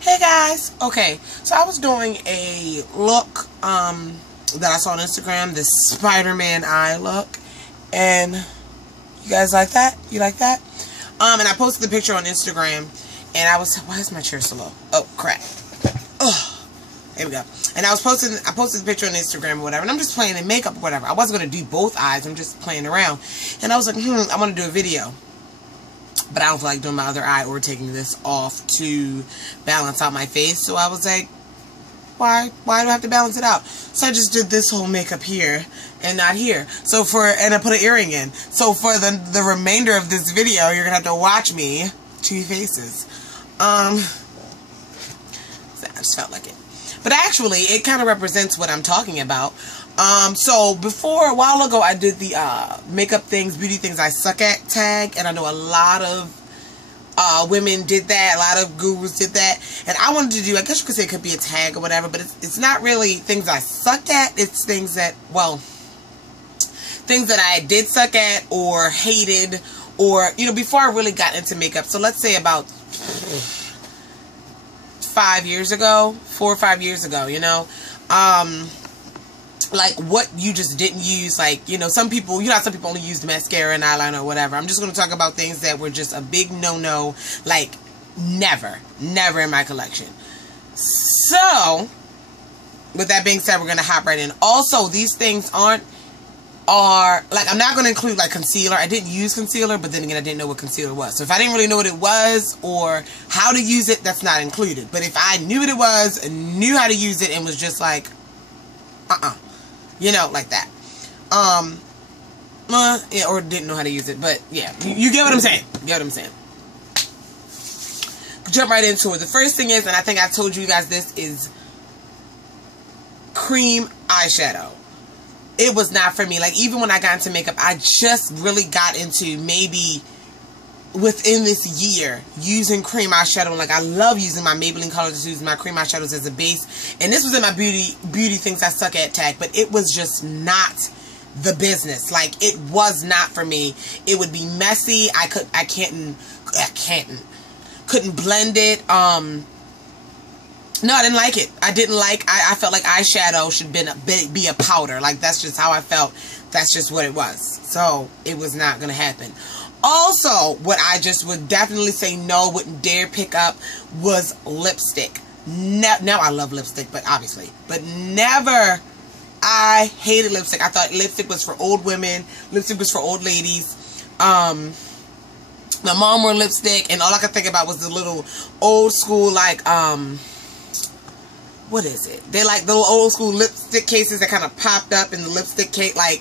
Hey guys, okay, so I was doing a look that I saw on Instagram, this Spider-Man eye look, and you guys like that? You like that? And I posted the picture on Instagram, and I was, why is my chair so low? Oh crap. Ugh. There we go. And I posted the picture on Instagram or whatever, and I'm just playing in makeup or whatever. I wasn't going to do both eyes, I'm just playing around. And I was like, I want to do a video. But I don't feel like doing my other eye or taking this off to balance out my face. So I was like, why do I have to balance it out? So I just did this whole makeup here and not here. And I put an earring in. So for the remainder of this video, you're going to have to watch me two faces. I just felt like it. But actually, it kind of represents what I'm talking about. So a while ago, I did the makeup things, beauty things I suck at tag, and I know a lot of women did that, a lot of gurus did that, and I wanted to do, I guess you could say it could be a tag or whatever, but it's not really things I suck at, it's things that, well, things that I did suck at or hated, or, you know, before I really got into makeup. So let's say about 4 or 5 years ago, you know, like what you just didn't use, like, you know, some people only used mascara and eyeliner or whatever. I'm just going to talk about things that were just a big no-no, like never in my collection. So, with that being said, we're going to hop right in. Also, these things are like, I'm not going to include like concealer. I didn't use concealer, but then again, I didn't know what concealer was. So if I didn't really know what it was or how to use it, that's not included. But if I knew what it was and knew how to use it and was just like, you know, like that. Yeah, or didn't know how to use it, but yeah, you get what I'm saying. You get what I'm saying. Jump right into it. The first thing is, and I think I told you guys this, is cream eyeshadow. It was not for me. Like, even when I got into makeup, I just really got into maybe within this year using cream eyeshadow. Like, I love using my Maybelline colors, using my cream eyeshadows as a base. And this was in my beauty things I suck at tag, but it was just not the business. Like, it was not for me. It would be messy. I couldn't blend it. No, I didn't like it. I felt like eyeshadow should be a powder. Like, that's just how I felt. That's just what it was. So, it was not going to happen. Also, what I just would definitely say no, wouldn't dare pick up, was lipstick. Now I love lipstick, but obviously. But never, I hated lipstick. I thought lipstick was for old women. Lipstick was for old ladies. My mom wore lipstick, and all I could think about was the little old school, like, what is it? They're like the little old school lipstick cases that kind of popped up in the lipstick case, like,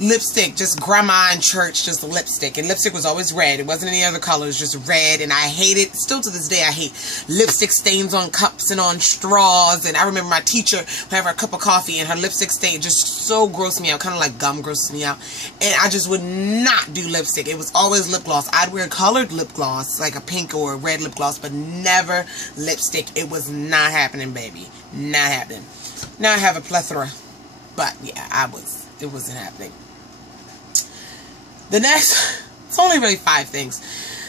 lipstick, just grandma in church, just lipstick. And lipstick was always red. It wasn't any other colors, just red. And I hate it. Still to this day, I hate lipstick stains on cups and on straws. And I remember my teacher having a cup of coffee and her lipstick stain just so grossed me out. Kind of like gum grosses me out. And I just would not do lipstick. It was always lip gloss. I'd wear colored lip gloss, like a pink or a red lip gloss, but never lipstick. It was not happening, baby. Not happening. Now I have a plethora. But yeah, it wasn't happening. The next, it's only really 5 things.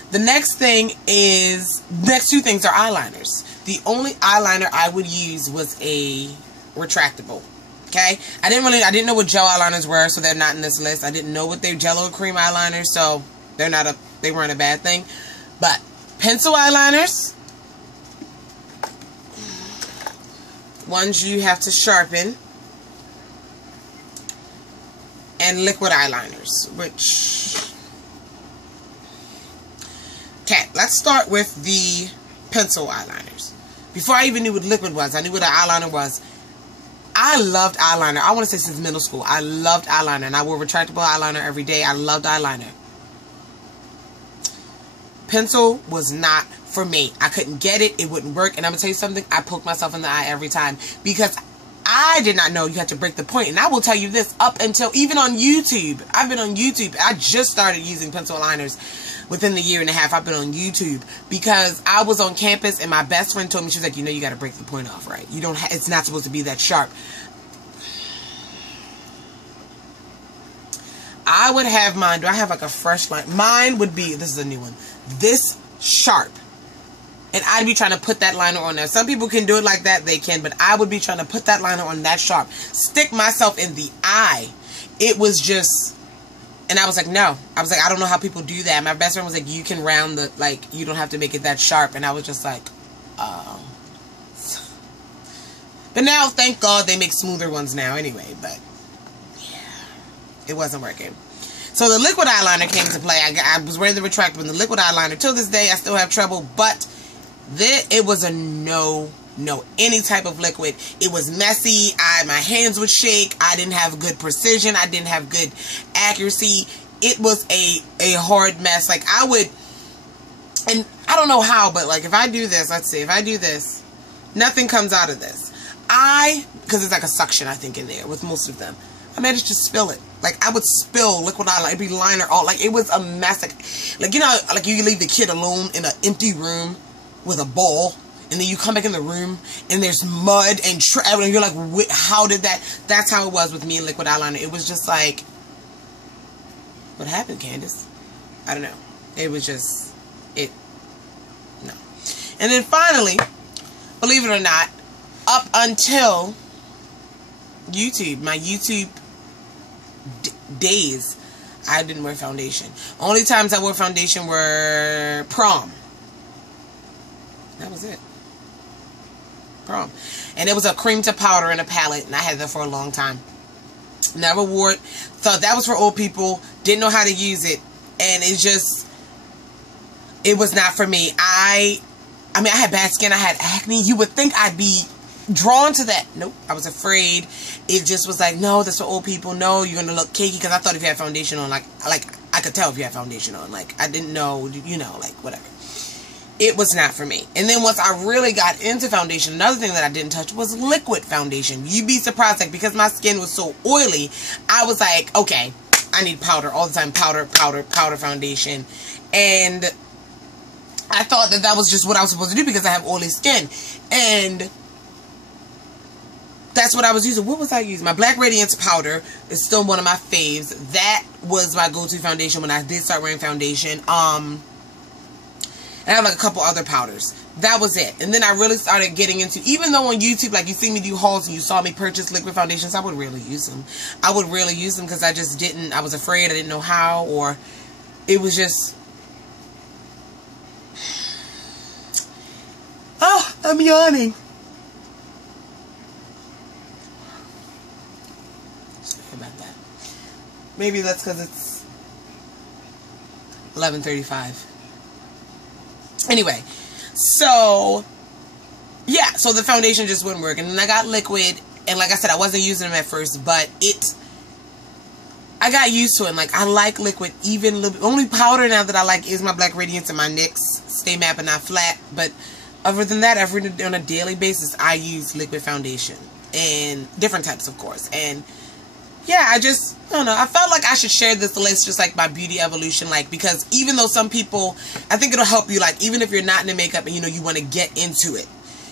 The next two things are eyeliners. The only eyeliner I would use was a retractable. Okay? I didn't know what gel eyeliners were, so they're not in this list. I didn't know what they jello cream eyeliners, so they weren't a bad thing. But pencil eyeliners, ones you have to sharpen, and liquid eyeliners, let's start with the pencil eyeliners. Before I even knew what liquid was, I knew what an eyeliner was. I loved eyeliner. I want to say since middle school. I loved eyeliner, and I wore retractable eyeliner every day. I loved eyeliner. Pencil was not for me. I couldn't get it. It wouldn't work. And I'm going to tell you something. I poked myself in the eye every time because I did not know you had to break the point. And I will tell you this, up until even on YouTube. I've been on YouTube. I just started using pencil liners within the year and a half. I've been on YouTube because I was on campus and my best friend told me, she was like, you know, you got to break the point off, right? You don't. It's not supposed to be that sharp. I would have mine. Do I have like a fresh line? Mine would be, this is a new one, this sharp. and I'd be trying to put that liner on there. Some people can do it like that, they can, but I would be trying to put that liner on that sharp, stick myself in the eye. It was just, and I was like, no. I was like, I don't know how people do that. My best friend was like, you can round the, like, you don't have to make it that sharp. And I was just like, oh. But now, thank God, they make smoother ones now anyway. But, yeah, it wasn't working. So the liquid eyeliner came to play. I was wearing the retractable and the liquid eyeliner. Till this day, I still have trouble. But it was a no. Any type of liquid. It was messy. My hands would shake. I didn't have good precision. I didn't have good accuracy. It was a hard mess. Like, I would, and I don't know how, but like, if I do this, let's see, if I do this, nothing comes out of this. Because it's like a suction, I think, in there with most of them. I managed to spill it. Like, I would spill liquid eyeliner. It'd be liner all, like, it was a mess. Like, you know, like you leave the kid alone in an empty room with a bowl, and then you come back in the room, and there's mud and you're like, how did that? That's how it was with me and liquid eyeliner. It was just like, what happened, Candace? I don't know. It was just, no. And then finally, believe it or not, up until YouTube, my YouTube days, I didn't wear foundation. Only times I wore foundation were prom. That was it. Prom. And it was a cream to powder and a palette, and I had that for a long time. Never wore it. Thought that was for old people. Didn't know how to use it. And it was not for me. I mean, I had bad skin. I had acne. You would think I'd be drawn to that. Nope. I was afraid. It just was like, no, that's for old people. No, you're going to look cakey. Because I thought if you had foundation on, like I could tell if you had foundation on. Like, I didn't know, you know, like, whatever. It was not for me. And then once I really got into foundation, another thing that I didn't touch was liquid foundation. You'd be surprised, like, because my skin was so oily, I was like, okay, I need powder all the time. Powder foundation. And I thought that that was just what I was supposed to do because I have oily skin. And that's what I was using. What was I using? My Black Radiance powder is still one of my faves. That was my go-to foundation when I did start wearing foundation. And I have like a couple other powders. That was it. And then I really started getting into, even though on YouTube, like you see me do hauls and you saw me purchase liquid foundations, I would rarely use them. I would rarely use them because I just didn't, I was afraid, I didn't know how, or it was just, oh, I'm yawning. Sorry about that. Maybe that's because it's 11:35. Anyway, so, yeah, so the foundation just wouldn't work. And then I got liquid, and like I said, I wasn't using them at first, but I got used to it. Like, I like liquid, even the only powder now that I like is my Black Radiance and my NYX Stay Matte but Not Flat. But other than that, on a daily basis, I use liquid foundation. And different types, of course. And yeah, I don't know. I felt like I should share this list just like my beauty evolution, like, because even though some people, I think it'll help you, like, even if you're not into makeup and, you know, you want to get into it,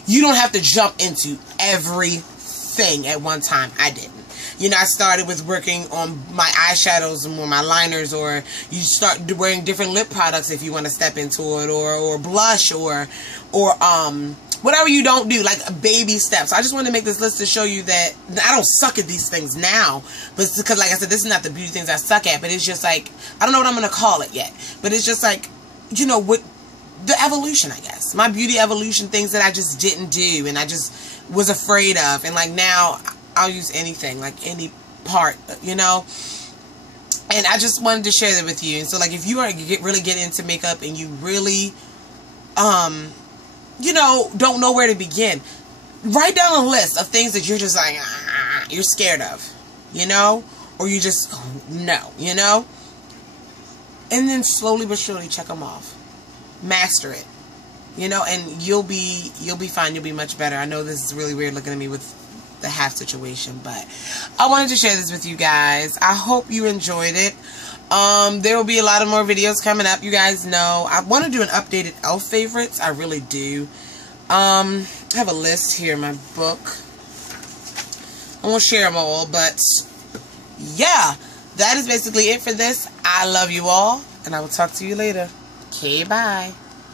you don't have to jump into everything at one time. I didn't. You know, I started with working on my eyeshadows and my liners, or you start wearing different lip products if you want to step into it, or blush, or whatever you don't do, like baby steps. I just want to make this list to show you that I don't suck at these things now. But it's because, like I said, this is not the beauty things I suck at. But it's just like, I don't know what I'm going to call it yet. But it's just like, you know, what the evolution, I guess. My beauty evolution, things that I just didn't do and I just was afraid of. And like now, I'll use anything, like any part, you know. And I just wanted to share that with you. And so, like, if you are really get into makeup and you really, you know, don't know where to begin, write down a list of things that you're just like, you're scared of, you know, or you just know, you know, and then slowly but surely check them off, master it, you know, and you'll be fine. You'll be much better. I know this is really weird looking at me with the half situation, but I wanted to share this with you guys. I hope you enjoyed it. There will be a lot of more videos coming up. You guys know I want to do an updated e.l.f. favorites. I really do. I have a list here in my book. I won't share them all, but yeah, that is basically it for this. I love you all, and I will talk to you later. Okay, bye.